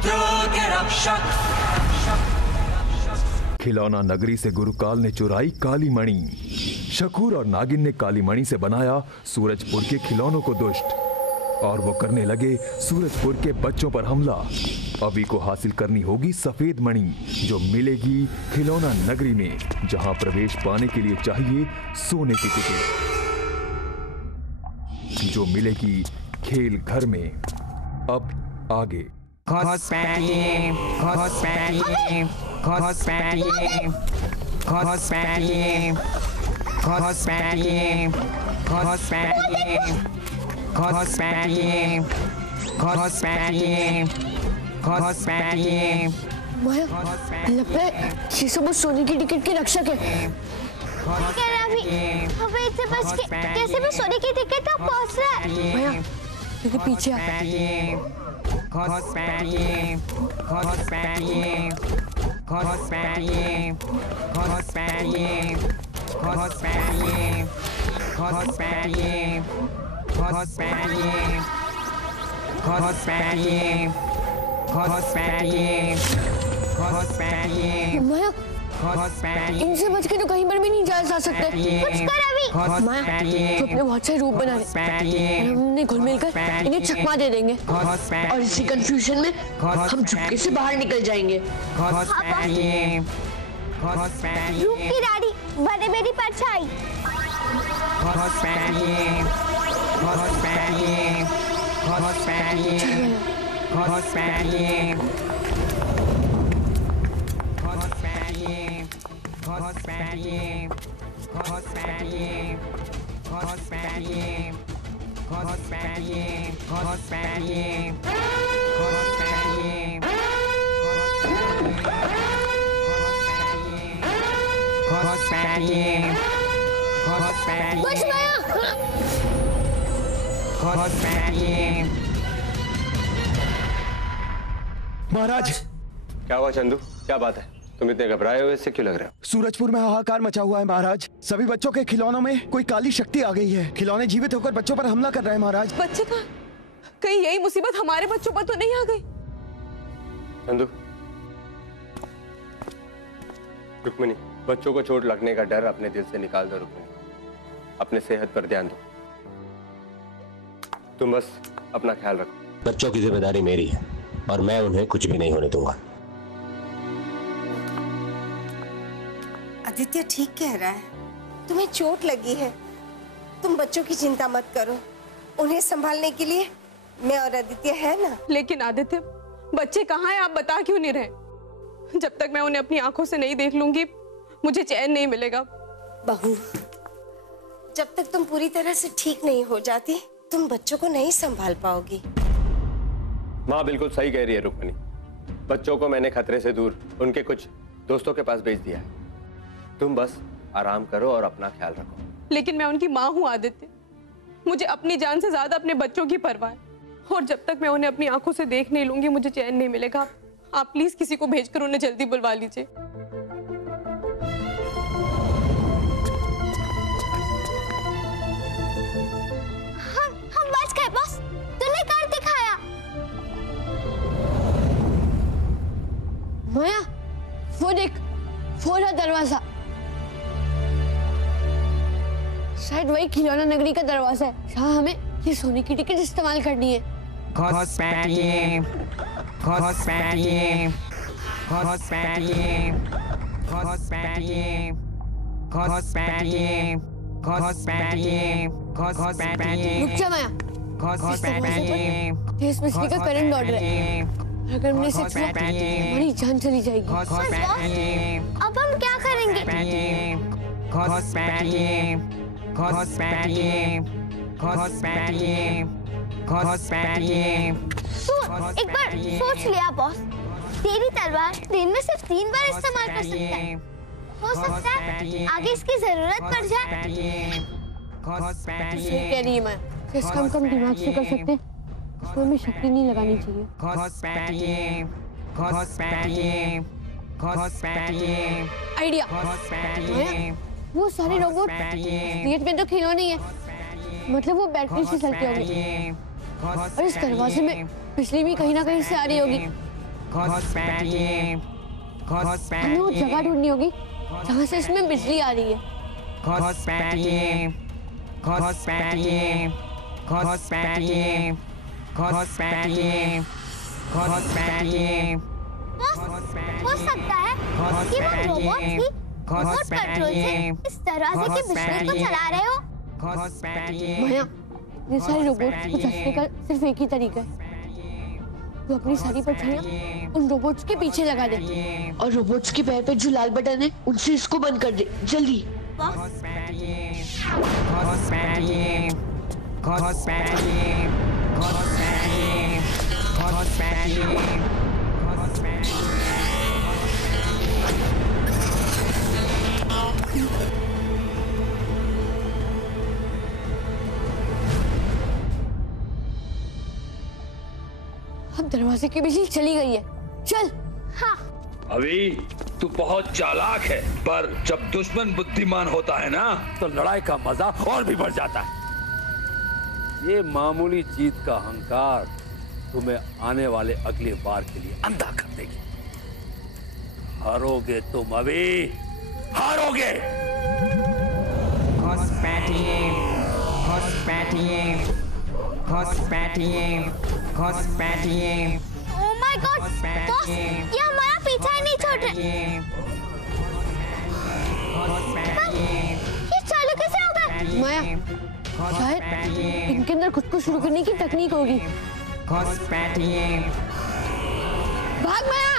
बच्चों के रक्षक। खिलौना नगरी से गुरुकाल ने चुराई काली मणि। शकूर और नागिन ने काली मणि से बनाया सूरजपुर के खिलौनों को दुष्ट, और वो करने लगे सूरजपुर के बच्चों पर हमला। अभी को हासिल करनी होगी सफेद मणि, जो मिलेगी खिलौना नगरी में, जहां प्रवेश पाने के लिए चाहिए सोने की टिकट, जो मिलेगी खेल घर में। अब आगे। माया, लगता है ये सब उस सोने की टिकट के रक्षक है। अबे इससे बच के कैसे भी सोने की टिकट तक पहुंच रहा है। माया, मेरे पीछे आ। माया, इनसे बच के तो कहीं पर भी नहीं जा सकते। कुछ कर अभी। माया, तो अपने बहुत सारे रूप बना रहे, हमने घुल मिलकर इन्हें चकमा दे देंगे, और इसी कंफ्यूजन में हम चुपके से बाहर निकल जाएंगे। रूप की दाढ़ी, बड़े मेरी परछाई। बच माया। महाराज, क्या हुआ चंदू? क्या बात है? तुम इतने घबराए हुए इससे क्यों लग रहे हो? सूरजपुर में हाहाकार मचा हुआ है महाराज। सभी बच्चों के खिलौनों में कोई काली शक्ति आ गई है। खिलौने जीवित होकर बच्चों पर हमला कर रहे हैं महाराज। बच्चे का कहीं यही मुसीबत हमारे बच्चों पर तो नहीं आ गई? चंदू, रुक्मिणी, बच्चों को चोट लगने का डर अपने दिल से निकाल दो। रुक्मिणी, अपने सेहत पर ध्यान दो। तुम बस अपना ख्याल रखो। बच्चों की जिम्मेदारी मेरी है और मैं उन्हें कुछ भी नहीं होने दूंगा। आदित्य ठीक कह रहा है, तुम्हें चोट लगी है। तुम बच्चों की चिंता मत करो, उन्हें संभालने के लिए मैं और आदित्य है ना। लेकिन आदित्य, बच्चे कहाँ हैं? आप बता क्यों नहीं रहे? जब तक मैं उन्हें अपनी आंखों से नहीं देख लूंगी, मुझे चैन नहीं मिलेगा। बहू, जब तक तुम पूरी तरह से ठीक नहीं हो जाती, तुम बच्चों को नहीं संभाल पाओगी। माँ बिल्कुल सही कह रही है रुक्मिणी। बच्चों को मैंने खतरे से दूर उनके कुछ दोस्तों के पास भेज दिया है। तुम बस आराम करो और अपना ख्याल रखो। लेकिन मैं उनकी माँ हूँ आदित्य, मुझे अपनी जान से ज्यादा अपने बच्चों की परवाह है, और जब तक मैं उन्हें अपनी आंखों से देख नहीं लूंगी, मुझे चैन नहीं मिलेगा। आप प्लीज किसी को भेजकर उन्हें जल्दी बुलवा लीजिए। हम बच गए बॉस, तूने कर दिखाया। माया, वो देख, वो रहा दरवाजा। शायद वही खिलौना नगरी का दरवाजा है, जहाँ हमें ये सोने की टिकट इस्तेमाल करनी है। रुक जा माया, इस दरवाजे पर तेज बिजली का करंट दौड़ रहा है। अगर हमने इसे छुआ, हमारी जान चली जाएगी। अब हम क्या करेंगे? एक बार सोच लिया बॉस, तेरी तलवार दिन में सिर्फ 3 बार इस्तेमाल कर सकता है। हो सकता है आगे इसकी जरूरत पड़ जाए। सही कह रही है माया, इसका हम कम दिमाग से कर सकते हैं, इसमें हमें शक्ति नहीं लगानी चाहिए। आइडिया, माया, वो सारे रोबोट असलियत में तो खिलौने ही है, मतलब वो बैटरी से चलते होंगे, और इस दरवाजे में बिजली भी कहीं ना कहीं से आ रही होगी। हमें वो जगह ढूंढनी होगी जहाँ से इसमें बिजली आ रही है। हो सकता है कि वो रोबोट ही रिमोट कंट्रोल से इस दरवाजे की बिजली को चला रहे हो। माया, ये सारे रोबोट्स को चलाने का सिर्फ एक ही तरीका है। तू अपनी सारी परछाइयां उन रोबोट्स के पीछे लगा दे और रोबोट्स के पैर पे जो लाल बटन है उनसे इसको बंद कर दे जल्दी। अब दरवाजे की बिजली चली गई है। चल। हाँ। अभी तू बहुत चालाक है, पर जब दुश्मन बुद्धिमान होता है ना तो लड़ाई का मजा और भी बढ़ जाता है। ये मामूली जीत का अहंकार तुम्हें आने वाले अगले बार के लिए अंधा कर देगी। हारोगे तुम, अभी हारोगे। Oh my God, बॉस, ये हमारा पीछा ही नहीं छोड़ रहे। ये चालू कैसे हो गया? माया, शायद इनके अंदर खुद को शुरू करने की तकनीक होगी। भाग माया।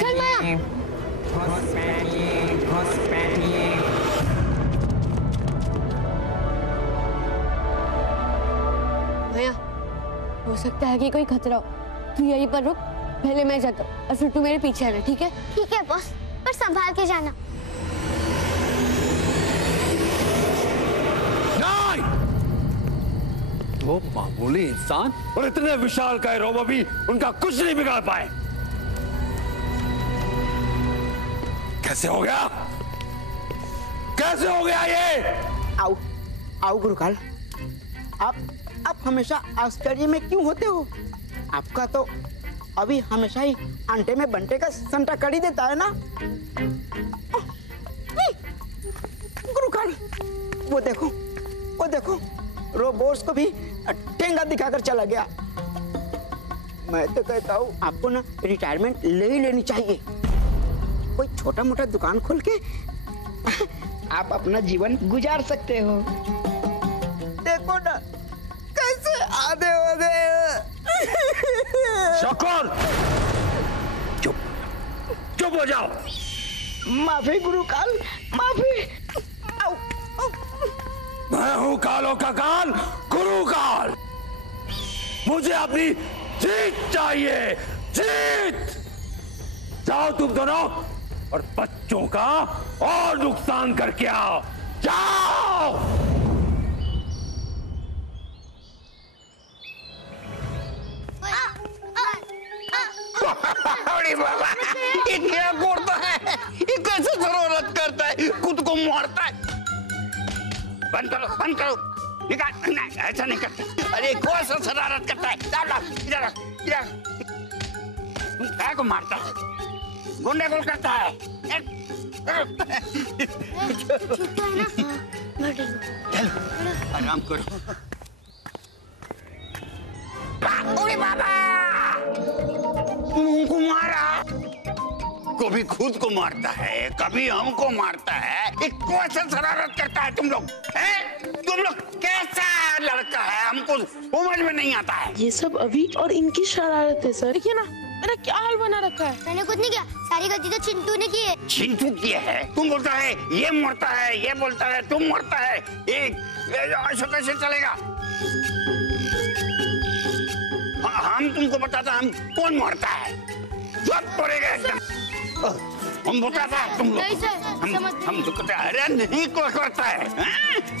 चल माया। माया, हो सकता है कि कोई खतरा हो। तू यहीं पर रुक, पहले मैं जाता हूँ और फिर तू मेरे पीछे आना, ठीक है? ठीक है बॉस, पर संभाल के जाना। नहीं! वो मामूली इंसान और इतने विशाल काय रोबो भी उनका कुछ नहीं बिगाड़ पाए। कैसे हो गया? कैसे हो गया ये? आओ आओ गुरुकाल, आप हमेशा आश्चर्य में क्यों होते हो? आपका तो अभी हमेशा ही अंडे में बंटे का संटा कर ही देता है ना। गुरुकाल, वो देखो रोबोट्स को भी ठेंगा दिखाकर चला गया। मैं तो कहता हूँ आपको ना रिटायरमेंट ले ही लेनी चाहिए। कोई छोटा मोटा दुकान खोल के आप अपना जीवन गुजार सकते हो। देखो ना कैसे आधे हो गए। शकुर, चुप हो जाओ। माफी गुरुकाल, माफी। मैं हूँ कालों का काल, गुरु काल। मुझे अपनी जीत चाहिए, जीत। जाओ तुम दोनों और बच्चों का और नुकसान करके आओ। जाओ। अरे बाबा, ये क्या करता है? ये कैसे जरूरत करता है? खुद को मारता है। बंद करो, बंद करो। निकाल। नहीं, ऐसा नहीं करता। अरे कौन सा शरारत करता है? इधर तुम क्या को मारता है? गुंडे को करता है। चलो आराम करो। अरे बाबा, तुमको मारा। कभी खुद को मारता है, कभी हमको मारता है। एक कैसे शरारत करता है तुम लोग? तुम लोग कैसा लड़का है, हमको समझ में नहीं आता है। ये सब अभी और इनकी शरारत है सर। देखिए ना मेरा क्या हाल बना रखा है। मैंने कुछ नहीं किया, सारी गलती तो चिंटू ने की है। चिंटू किया है? तुम बोलता है ये मरता है, ये बोलता है तुम मरता है। ऐसा कैसे चलेगा? हम तुमको बताता हम कौन मरता है। जब पड़ेगा एकदम। हम बताता है तुम लोग। हम दिखाते हैं। अरे नहीं कोई करता है,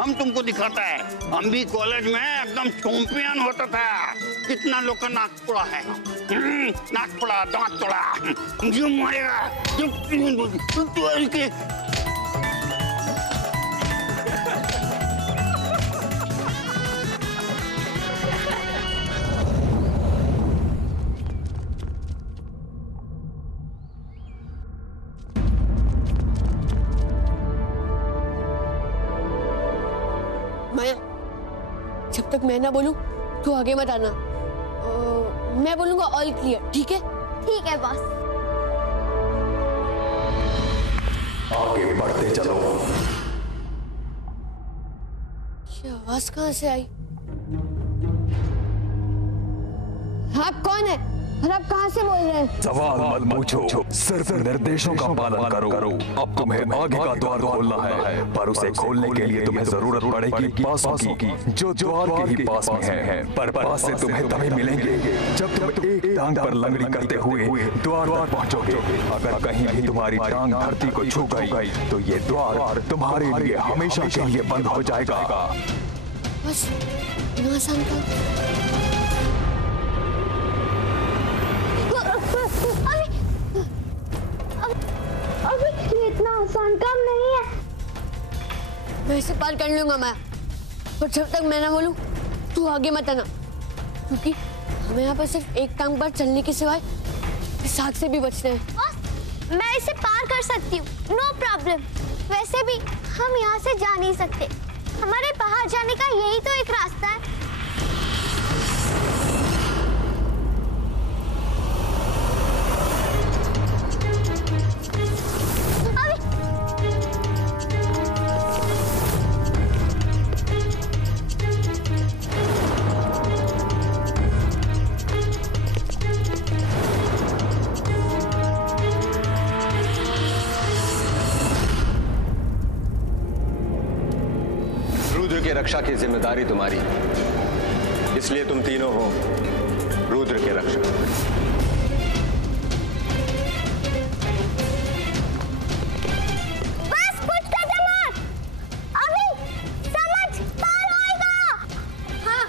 हम तुमको दिखाता है। हम भी कॉलेज में एकदम चैंपियन होता था। कितना लोग का नाक तोड़ा है। नाक तोड़ा, दांत तोड़ा, जो मरेगा माया, जब तक मैं ना बोलूं तू आगे मत आना। मैं बोलूंगा ऑल क्लियर, ठीक है? ठीक है बॉस। आगे बढ़ते चलो। ये आवाज कहां से आई? आप कौन है और आप कहां से बोल रहे हैं? सवाल मत पूछो, सिर्फ निर्देशों का पालन करो। अब तुम्हें आगे का द्वार खोलना है, पर उसे खोलने के लिए तुम्हें जरूरत पड़ेगी पासों की, जो द्वार के ही पास में है। पर पास से तुम्हें तभी मिलेंगे जब तुम एक टांग पर लंगड़ी करते हुए द्वार तक पहुंचोगे। अगर कहीं भी तुम्हारी टांग धरती को छू गई तो ये द्वार तुम्हारे लिए हमेशा के लिए बंद हो जाएगा। बस इतना आसान काम। अभी ये इतना आसान काम नहीं है। मैं इसे पार कर लूंगा मैं, पर जब तक मैं ना बोलूं तू आगे मत आना, क्योंकि हमें यहाँ पर सिर्फ एक टांग पर चलने के सिवाय इस आग से भी बचना है। बॉस, मैं इसे पार कर सकती हूँ, नो प्रॉब्लम। वैसे भी हम यहाँ से जा नहीं सकते, हमारे बाहर जाने का यही तो एक रास्ता है। की रक्षा की जिम्मेदारी तुम्हारी, इसलिए तुम तीनों हो रुद्र के रक्षक। बस कुछ कदम मत, अभी समझ पार होएगा। हाँ।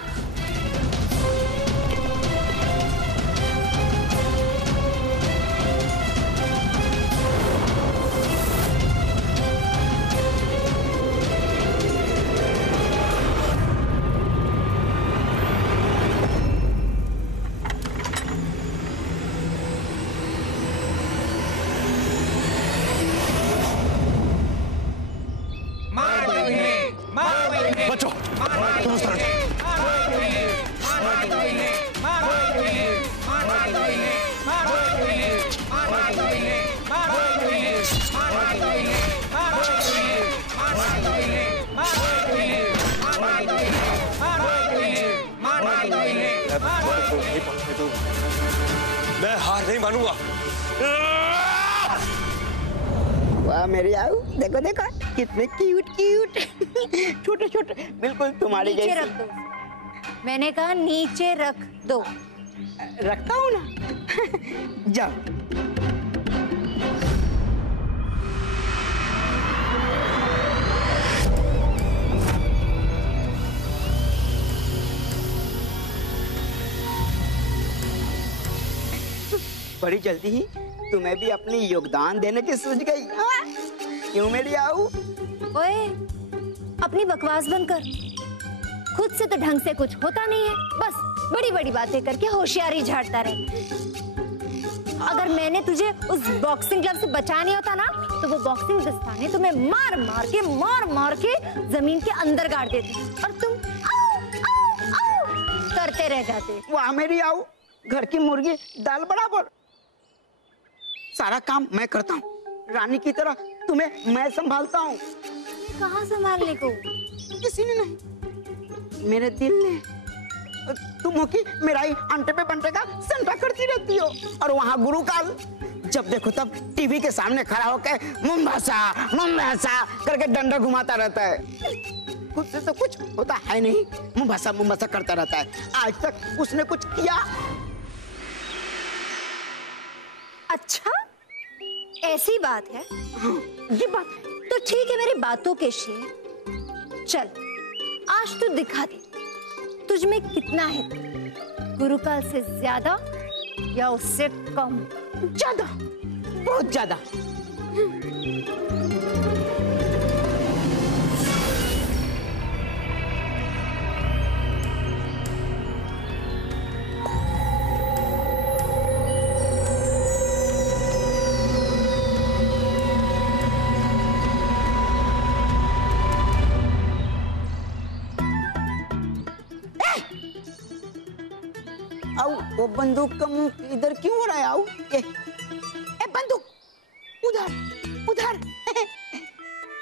मैं हार नहीं मानूंगा। वाह मेरी आऊ, देखो देखो कितने क्यूट क्यूट छोटे छोटे, बिल्कुल तुम्हारी जैसे। नीचे रख दो, मैंने कहा नीचे रख दो। रखता हूँ ना। जाओ। बड़ी जल्दी ही तुम्हें भी अपनी योगदान देने की सोच गई। क्यों मेरी आऊ? ओए, अपनी बकवास बंद कर। खुद से तो ढंग से कुछ होता नहीं है, बस बड़ी बड़ी बातें करके होशियारी झाड़ता रहे। अगर मैंने तुझे उस बॉक्सिंग क्लब से बचाया नहीं होता ना, तो वो बॉक्सिंग दस्ताने तुम्हें मार मार के जमीन के अंदर गाड़ देते और तुम आओ, आओ, आओ करते रह जाते। वाह मेरी आऊ, घर की मुर्गी दाल बराबर। सारा काम मैं करता हूँ, रानी की तरह तुम्हें मैं संभालता हूँ। कहाँ संभालने को? किसी ने नहीं, मेरे दिल ने। तुम हो कि मेरा ही अंटे पे बंटे का संटा करती रहती हो, और वहाँ गुरुकाल जब देखो तब टीवी के सामने खड़ा होकर मुंबासा करके डंडा घुमाता रहता है। खुद से तो कुछ होता है नहीं, मुंबासा करता रहता है। आज तक उसने कुछ किया? अच्छा, ऐसी बात है? ये बात तो ठीक है, मेरी बातों के शेर। चल, आज तू दिखा दे तुझ में कितना है। गुरुकाल से ज्यादा या उससे कम? ज्यादा, बहुत ज्यादा। वो बंदूक का मुंह इधर क्यों हो रहा है? आओ, ए बंदूक उधर उधर।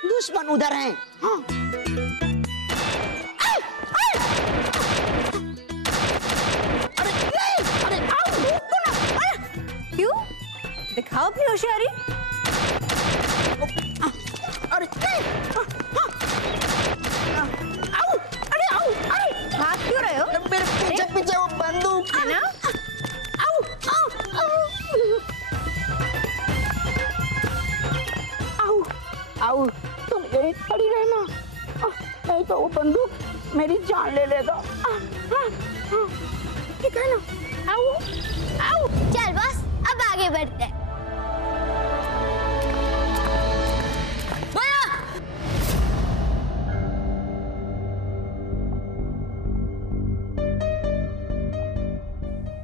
दुश्मन उधर हैं। हाँ। अरे नहीं, अरे आओ, रुको ना। क्यों? दिखाओ अपनी होशियारी। अरे नहीं, आओ, अरे आओ, अरे भाग क्यों रहे हो? मेरे पीछे पीछे वो बंदूक है ना? आओ, तुम यही खड़ी रहना, नहीं तो वो बंदूक मेरी जान ले लेगा। ठीक है ना? आओ, आओ। चल बस, अब आगे बढ़ते हैं।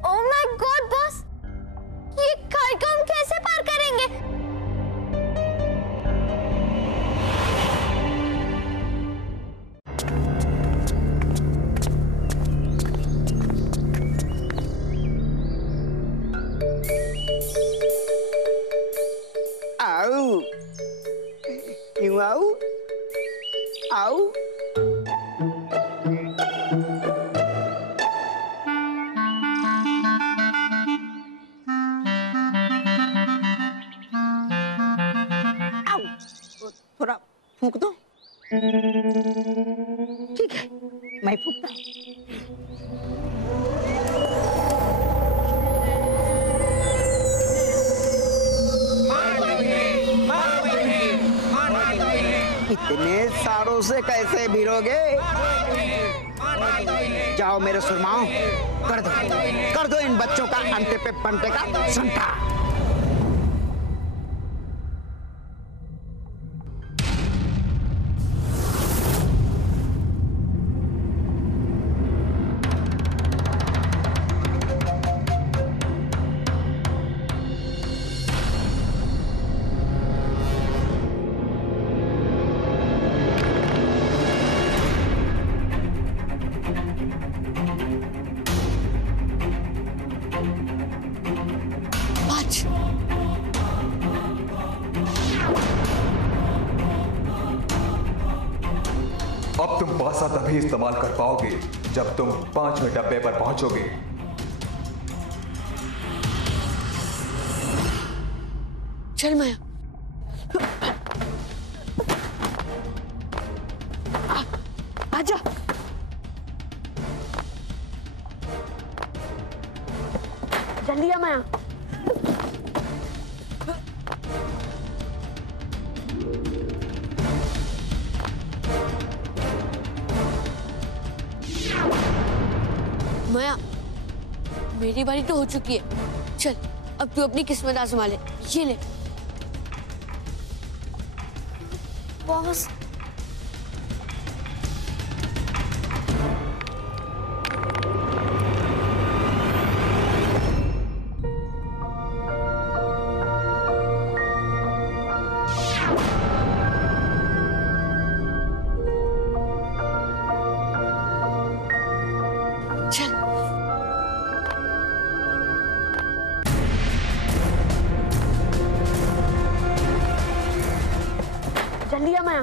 ओह माय गॉड बॉस, ये खाई को हम कैसे पार करेंगे? आओ, यूं आओ, आओ। आओ, थोड़ा फूंक दो। ठीक है, मैं फूंकता हूँ। इतने सारों से कैसे भिड़ोगे? जाओ मेरे सुरमाओं, कर दो इन बच्चों का अंते पे पंटे का संता। अब तुम पासा तभी इस्तेमाल कर पाओगे जब तुम 5वें डब्बे पर पहुंचोगे। चल माया, आजा। जल्दी आ माया। माया, मेरी बारी तो हो चुकी है। चल अब तू अपनी किस्मत आजमा ले। ये ले बॉस। जल्दी आ माया।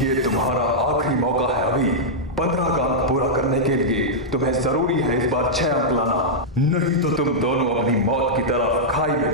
ये तुम्हारा आखिरी मौका है अभी। 15 का अंक पूरा करने के लिए तुम्हें जरूरी है इस बार 6 अंक लाना, नहीं तो तुम दोनों अपनी मौत की तरफ खाई में